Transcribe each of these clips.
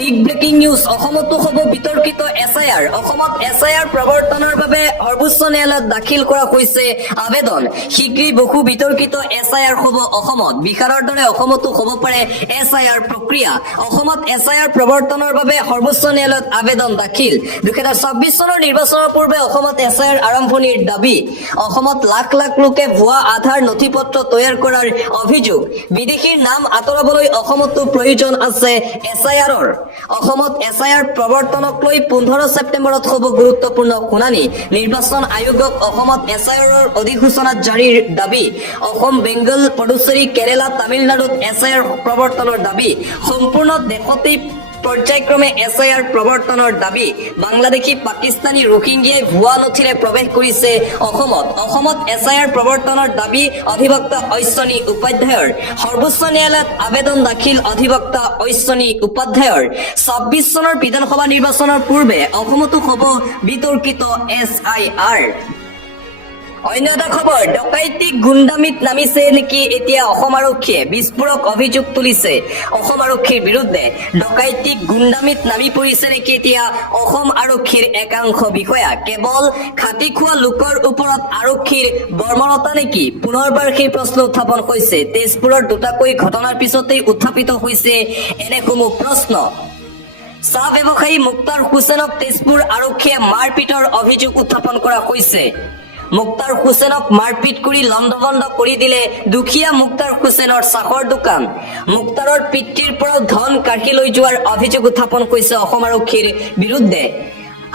Big breaking news অসমতো হ'ব বিতৰ্কিত এছআইআৰ অসমত এছআইআৰ প্ৰৱৰ্তনৰ বাবে সৰ্বোচ্চ ন্যায়ালয়ত দাখিল কৰা হৈছে আবেদন শীঘ্ৰেই বহু বিতৰ্কিত এছআইআৰ হ'ব অসমত বিহাৰৰ দৰে অসমতো হ'ব পাৰে এছআইআৰ প্ৰক্ৰিয়া অসমত এছআইআৰ প্ৰৱৰ্তনৰ বাবে সৰ্বোচ্চ ন্যায়ালয়ত আবেদন দাখিল 2024 চনৰ নিৰ্বাচনৰ পূৰ্বে অসমত এছআইআৰ আৰম্ভণিৰ দাবী অসমত লাখ লাখ লোকে ভুৱা আধাৰ নথিপত্ৰ তৈয়াৰ কৰাৰ অভিযোগ বিদেশীৰ নাম আঁতৰাবলৈ অসমতো প্ৰয়োজন আছে এছআইআৰৰ অসমত এছআইআৰ প্ৰৱৰ্তনক লৈ 15 ছেপ্টেম্বৰত হ'ব গুৰুত্বপূৰ্ণ শুনানি নিৰ্বাচন আয়োগক অসমত এছআইআৰৰ অধিসূচনা জাৰিৰ দাবী অসম বেংগল পুডুচেৰী কেৰালা তামিলনাডুত এছআইআৰ প্ৰৱৰ্তনৰ দাবী সম্পূৰ্ণ দেশতেই পৰ্যায়ক্ৰমে এছআইআৰ প্ৰৱৰ্তনৰ দাবী বাংলাদেশী পাকিস্তানী ৰোহিংগিয়াই ভুৱা নথিৰে প্ৰৱেশ কৰিছে অসমত এছআইআৰ প্ৰৱৰ্তনৰ দাবী অধিবক্তা ঐশ্বনী উপাধ্যায়ৰ সৰ্বোচ্চ ন্যায়ালয়ত আবেদন দাখিল অধিবক্তা ঐশ্বনী উপাধ্যায়ৰ 26 চনৰ বিধানসভা নিৰ্বাচনৰ পূৰ্বে অসমতো হ'ব বিতৰ্কিত এছআইআৰ অন্য এটা খবৰ ডকাইতিক গুণ্ডামিত নামিছে নেকি এতিয়া অসম আৰক্ষীয়ে বিস্ফোৰক অভিযোগ তুলিছে অসম আৰক্ষীৰ বিৰুদ্ধে ডকাইতিক গুণ্ডামিত নামি পৰিছে নেকি এতিয়া অসম আৰক্ষীৰ একাংশ বিষয়া কেৱল খাটি খোৱা লোকৰ ওপৰত আৰক্ষীৰ বৰ্মৰতা নেকি পুনৰবাৰ সেই প্ৰশ্ন উত্থাপন হৈছে তেজপুৰৰ দুটাকৈ ঘটনাৰ পিছতেই উত্থাপিত হৈছে এনেসমূহ প্ৰশ্ন চাহ ব্যৱসায়ী মুক্তাৰ হুছেইনক তেজপুৰ আৰক্ষীয়ে মাৰপিটৰ অভিযোগ উত্থাপন কৰা হৈছে মুক্তাৰ হুছেইনক মাৰপিট কৰি লণ্ডভণ্ড কৰি দিলে দুখীয়া মুক্তাৰ হুছেইনৰ চাহৰ দোকান মুক্তাৰৰ পিতৃৰ পৰা ধন কাঢ়ি লৈ যোৱাৰ অভিযোগ উত্থাপন কৰিছে অসম আৰক্ষীৰ বিৰুদ্ধে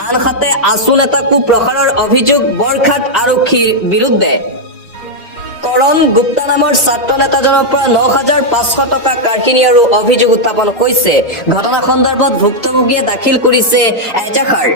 আনহাতে আছু নেতাকো প্ৰহাৰৰ অভিযোগ বৰঘাট আৰক্ষীৰ বিৰুদ্ধে কৰণ গুপ্তা নামৰ ছাত্ৰ নেতাজনৰ পৰা 9,500 টকা কাঢ়ি নিয়াৰো অভিযোগ উত্থাপন কৰিছে ঘটনা সন্দৰ্ভত ভুক্তভোগীয়ে দাখিল কৰিছে এজাহাৰ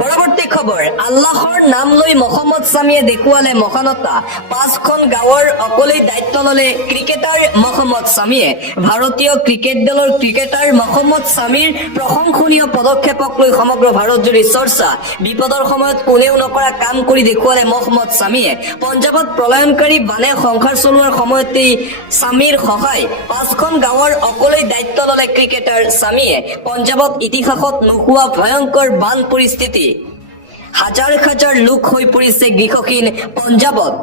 পৰৱৰ্তী খবৰ আল্লাহৰ নাম লৈ মহম্মদ ছামীয়ে দেখুৱালে মহানতা 5খন গাঁৱৰ অকলেই দায়িত্ব ললে ক্ৰিকেটাৰ মহম্মদ ছামীয়ে ভাৰতীয় ক্ৰিকেট দলৰ ক্ৰিকেটাৰ মহম্মদ ছামীৰ প্ৰশংসনীয় পদক্ষেপক লৈ সমগ্ৰ ভাৰতজুৰি চৰ্চা বিপদৰ সময়ত কোনেও নকৰা কাম কৰি দেখুৱালে মহম্মদ ছামীয়ে পঞ্জাৱত প্ৰলয়নকাৰী বানে সংসাৰ চলোৱাৰ সময়তেই ছামীৰ সহায় 5খন গাঁৱৰ অকলেই দায়িত্ব ললে ক্ৰিকেটাৰ ছামীয়ে পঞ্জাৱত ইতিহাসত নোহোৱা ভয়ংকৰ বান পৰিস্থিতি হাজাৰ হাজাৰ লোক হৈ পৰিছে গৃহহীন পঞ্জাৱত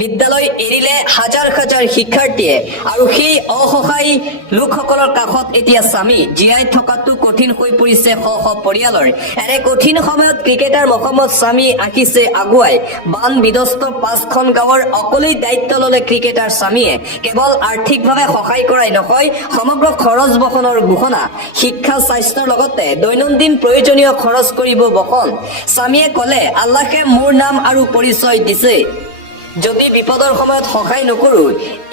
বিদ্যালয় এৰিলে হাজাৰ হাজাৰ শিক্ষাৰ্থীয়ে আৰু সেই অসহায় লোকসকলৰ কাষত এতিয়া ছামী জীয়াই থকাটো কঠিন হৈ পৰিছে শ শ পৰিয়ালৰ এনে কঠিন সময়ত ক্ৰিকেটাৰ মহম্মদ ছামী আহিছে আগুৱাই বান বিধ্বস্ত 5খন গাঁৱৰ অকলেই দায়িত্ব ললে ক্ৰিকেটাৰ ছামীয়ে কেৱল আৰ্থিকভাৱে সহায় কৰাই নহয় সমগ্ৰ খৰচ বহনৰ ঘোষণা শিক্ষা স্বাস্থ্যৰ লগতে দৈনন্দিন প্ৰয়োজনীয় খৰচ কৰিব বহন ছামীয়ে ক'লে আল্লাহে মোৰ নাম আৰু পৰিচয় দিছে যদি বিপদৰ সময়ত সহায় নকৰো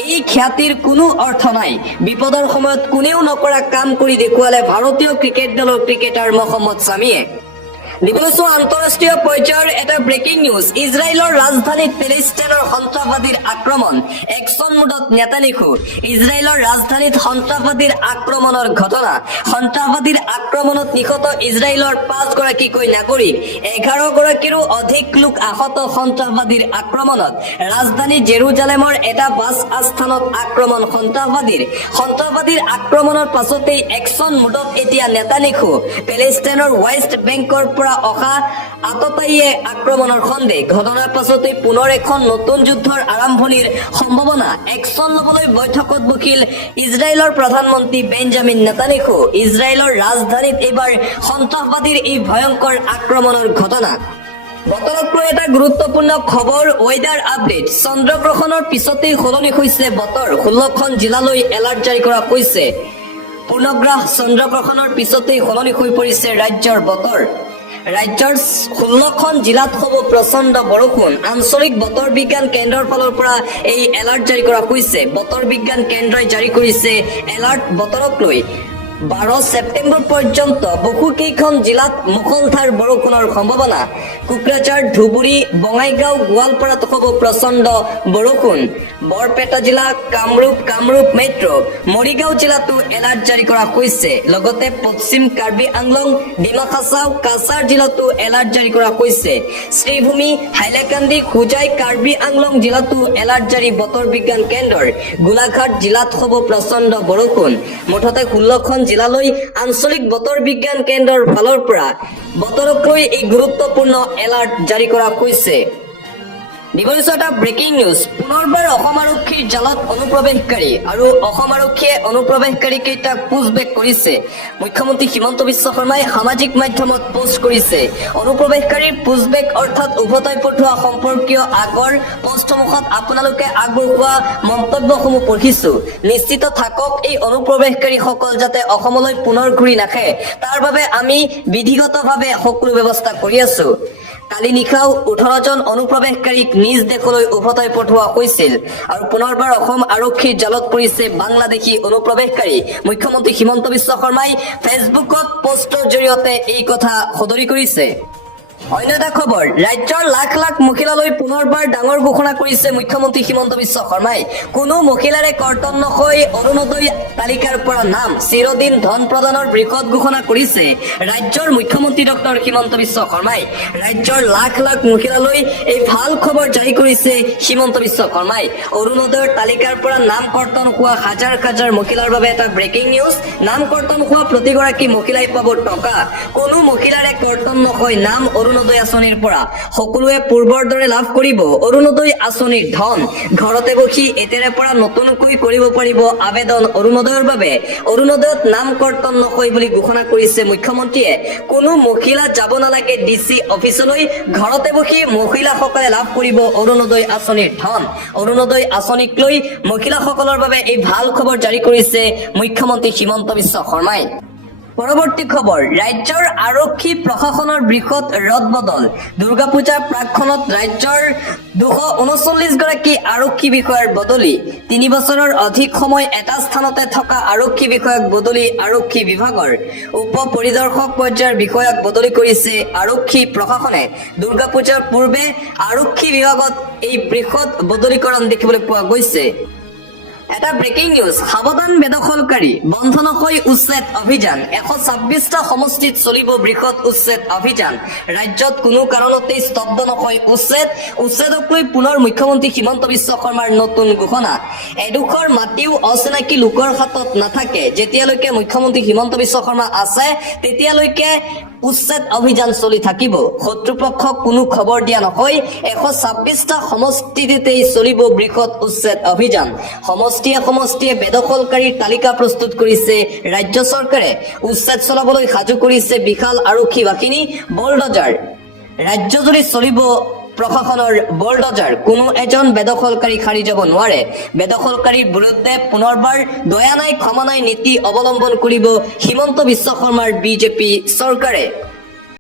এই খ্যাতিৰ কোনো অৰ্থ নাই বিপদৰ সময়ত কোনেও নকৰা কাম কৰি দেখুৱালে ভাৰতীয় ক্ৰিকেট দলৰ ক্ৰিকেটাৰ মহম্মদ ছামীয়ে দিবলৈছো আন্তঃৰাষ্ট্ৰীয় পৰ্যায়ৰ এটা ব্ৰেকিং নিউজ ইজৰাইলৰ ৰাজধানীত পেলেষ্টাইনৰ সন্ত্ৰাসবাদীৰ আক্ৰমণ একশ্যন মোডত নেতানিয়াহু ইজৰাইলৰ ৰাজধানীত সন্ত্ৰাসবাদীৰ আক্ৰমণৰ ঘটনা সন্ত্ৰাসবাদীৰ আক্ৰমণত নিহত ইজৰাইলৰ 5 গৰাকীকৈ নাগৰিক 11 গৰাকীৰো অধিক লোক আহত সন্ত্ৰাসবাদীৰ আক্ৰমণত ৰাজধানী জেৰুজালেমৰ এটা বাছ আস্থানত আক্ৰমণ সন্ত্ৰাসবাদীৰ আক্ৰমণৰ পাছতেই একশ্যন মোডত এতিয়া নেতানিয়াহু পেলেষ্টাইনৰ ৱেষ্ট বেংকৰ পৰা অহা আততায়ীয়ে আক্ৰমণৰ সন্দেহ ঘটনাৰ পাছতেই পুনৰ এখন নতুন যুদ্ধৰ আৰম্ভণিৰ সম্ভাৱনা একশ্যন ল'বলৈ বৈঠকত বহিল ইজৰাইলৰ প্ৰধানমন্ত্ৰী বেঞ্জামিন নেতানিয়াহু ইজৰাইলৰ ৰাজধানীত এইবাৰ সন্ত্ৰাসবাদীৰ এই ভয়ংকৰ আক্ৰমণৰ ঘটনা বতৰক লৈ এটা গুৰুত্বপূৰ্ণ খবৰ ৱেডাৰ আপডেট চন্দ্ৰগ্ৰহণৰ পিছতেই সলনি হৈছে বতৰ 16খন জিলালৈ এলাৰ্ট জাৰি কৰা হৈছে পূৰ্ণগ্ৰাস চন্দ্ৰগ্ৰহণৰ পিছতেই সলনি হৈ পৰিছে ৰাজ্যৰ বতৰ ৰাজ্যৰ 16খন জিলাত হ'ব প্ৰচণ্ড বৰষুণ আঞ্চলিক বতৰ বিজ্ঞান কেন্দ্ৰৰ ফালৰ পৰা এই এলাৰ্ট জাৰি কৰা হৈছে বতৰ বিজ্ঞান কেন্দ্ৰই জাৰি কৰিছে এলাৰ্ট বতৰক লৈ 12 ছেপ্টেম্বৰ পৰ্যন্ত বহুকেইখন জিলাত মুষলধাৰ বৰষুণৰ সম্ভাৱনা কোকৰাঝাৰ ধুবুৰী বঙাইগাঁও গোৱালপাৰাত হ'ব প্ৰচণ্ড বৰষুণ বৰপেটা জিলা কামৰূপ মেট্ৰ' মৰিগাঁও জিলাতো এলাৰ্ট জাৰি কৰা হৈছে লগতে পশ্চিম কাৰ্বি আংলং ডিমা হাছাও কাছাৰ জিলাতো এলাৰ্ট জাৰি কৰা হৈছে শ্ৰীভূমি হাইলাকান্দি হোজাই কাৰ্বি আংলং জিলাতো এলাৰ্ট জাৰি বতৰ বিজ্ঞান কেন্দ্ৰৰ গোলাঘাট জিলাত হ'ব প্ৰচণ্ড বৰষুণ মুঠতে 16খন জিলালৈ আঞ্চলিক বতৰ বিজ্ঞান কেন্দ্ৰৰ ফালৰ পৰা বতৰক লৈ এই গুৰুত্বপূৰ্ণ এলাৰ্ট জাৰি কৰা হৈছে। দিবলৈছো এটা ব্ৰেকিং নিউজ। পুনৰবাৰ অসম আৰক্ষীৰ জালত অনুপ্ৰৱেশকাৰী আৰু অসম আৰক্ষীয়ে অনুপ্ৰৱেশকাৰী কেইটাক পুছবেক কৰিছে। মুখ্যমন্ত্ৰী হিমন্ত বিশ্ব শৰ্মাই সামাজিক মাধ্যমত পোষ্ট কৰিছে। অনুপ্ৰৱেশকাৰীৰ পুছবেক অৰ্থাৎ উভতাই পঠোৱা সম্পৰ্কীয় আগৰ পোষ্টসমূহত আপোনালোকে আগবঢ়োৱা মন্তব্যসমূহ পঢ়িছো। নিশ্চিত থাকক এই অনুপ্ৰৱেশকাৰীসকল যাতে অসমলৈ পুনৰ ঘূৰি নাহে, তাৰ বাবে আমি বিধিগতভাৱে সকলো ব্যৱস্থা কৰি আছো। কালি নিশাও 18 জন অনুপ্ৰৱেশকাৰীক নিজ দেশলৈ উভতাই পঠোৱা হৈছিল আৰু পুনৰবাৰ অসম আৰক্ষীৰ জালত পৰিছে বাংলাদেশী অনুপ্ৰৱেশকাৰী। মুখ্যমন্ত্ৰী হিমন্ত বিশ্ব শৰ্মাই ফেচবুকত পোষ্টৰ জৰিয়তে এই কথা সদৰি কৰিছে। অন্য এটা খবৰ, ৰাজ্যৰ লাখ লাখ মহিলালৈ পুনৰবাৰ ডাঙৰ ঘোষণা কৰিছে মুখ্যমন্ত্ৰী হিমন্ত বিশ্ব শৰ্মাই। কোনো মহিলাৰে কৰ্তন নকৈ অৰুণোদয় তালিকাৰ পৰা নাম, চিৰদিন ধন প্ৰদানৰ বৃহৎ ঘোষণা কৰিছে ৰাজ্যৰ মুখ্যমন্ত্ৰী ডক্টৰ হিমন্ত বিশ্ব শৰ্মাই। ৰাজ্যৰ লাখ লাখ মহিলালৈ এই ভাল খবৰ জাৰি কৰিছে হিমন্ত বিশ্ব শৰ্মাই। অৰুণোদয়ৰ তালিকাৰ পৰা নাম কৰ্তন হোৱা হাজাৰ হাজাৰ মহিলাৰ বাবে এটা ব্ৰেকিং নিউজ। নাম কৰ্তন হোৱা প্ৰতিগৰাকী মহিলাই পাব টকা। কোনো মহিলাৰে কৰ্তন নকৈ নাম অৰুণোদয় আঁচনিৰ পৰা সকলোৱে পূৰ্বৰ দৰে লাভ কৰিব অৰুণোদয় আঁচনিৰ ধন। ঘৰতে বহি এতিয়াৰে পৰা নতুনকৈ কৰিব পাৰিব আবেদন অৰুণোদয়ৰ বাবে। অৰুণোদয়ত নাম কৰ্তন নকয় বুলি ঘোষণা কৰিছে মুখ্যমন্ত্ৰীয়ে। কোনো মহিলা যাব নালাগে ডিচি অফিচলৈ, ঘৰতে বহি মহিলাসকলে লাভ কৰিব অৰুণোদয় আঁচনিৰ ধন। অৰুণোদয় আঁচনিক লৈ মহিলাসকলৰ বাবে এই ভাল খবৰ জাৰি কৰিছে মুখ্যমন্ত্ৰী হিমন্ত বিশ্ব শৰ্মাই। পৰৱৰ্তী খবৰ, ৰাজ্যৰ আৰক্ষী প্ৰশাসনৰ বৃহৎ ৰদবদল। দুৰ্গা পূজাৰ প্ৰাকখনত ৰাজ্যৰ 239 গৰাকী আৰক্ষী বিষয়াৰ বদলি। 3 বছৰৰ অধিক সময় এটা স্থানতে থকা আৰক্ষী বিষয়াক বদলি আৰক্ষী বিভাগৰ। উপ পৰিদৰ্শক পৰ্যায়ৰ বিষয়াক বদলি কৰিছে আৰক্ষী প্ৰশাসনে। দুৰ্গা পূজাৰ পূৰ্বে আৰক্ষী বিভাগত এই বৃহৎ বদলিকৰণ দেখিবলৈ পোৱা গৈছে। এটা ব্ৰেকিং নিউজ, সাৱধান বেদখলকাৰী, বন্ধ নকয় উচ্ছেদ অভিযান। 126টা সমষ্টিত চলিব বৃহৎ উচ্ছেদ অভিযান। ৰাজ্যত কোনো কাৰণতেই স্তব্ধ নকয় উচ্ছেদক লৈ পুনৰ মুখ্যমন্ত্ৰী হিমন্ত বিশ্ব শৰ্মাৰ নতুন ঘোষণা। এডোখৰ মাটিও অচিনাকি লোকৰ হাতত নাথাকে। যেতিয়ালৈকে মুখ্যমন্ত্ৰী হিমন্ত বিশ্ব শৰ্মা আছে তেতিয়ালৈকে উচ্ছেদ অভিযান চলি থাকিব। শত্ৰুপক্ষক কোনো খবৰ দিয়া নহয়। 126টা সমষ্টিতেই চলিব বৃহৎ উচ্ছেদ অভিযান। সমষ্টিয়ে বেদখলকাৰীৰ তালিকা প্ৰস্তুত কৰিছে ৰাজ্য চৰকাৰে। উচ্ছেদ চলাবলৈ সাজু কৰিছে বিশাল আৰক্ষী বাহিনী, বলডজাৰ। ৰাজ্যজুৰি চলিব প্ৰশাসনৰ বলডজাৰ। কোনো এজন বেদখলকাৰী সাৰি যাব নোৱাৰে। বেদখলকাৰীৰ বিৰুদ্ধে পুনৰবাৰ দয়া নাই ক্ষমা নাই নীতি অৱলম্বন কৰিব হিমন্ত বিশ্ব শৰ্মাৰ বিজেপি চৰকাৰে।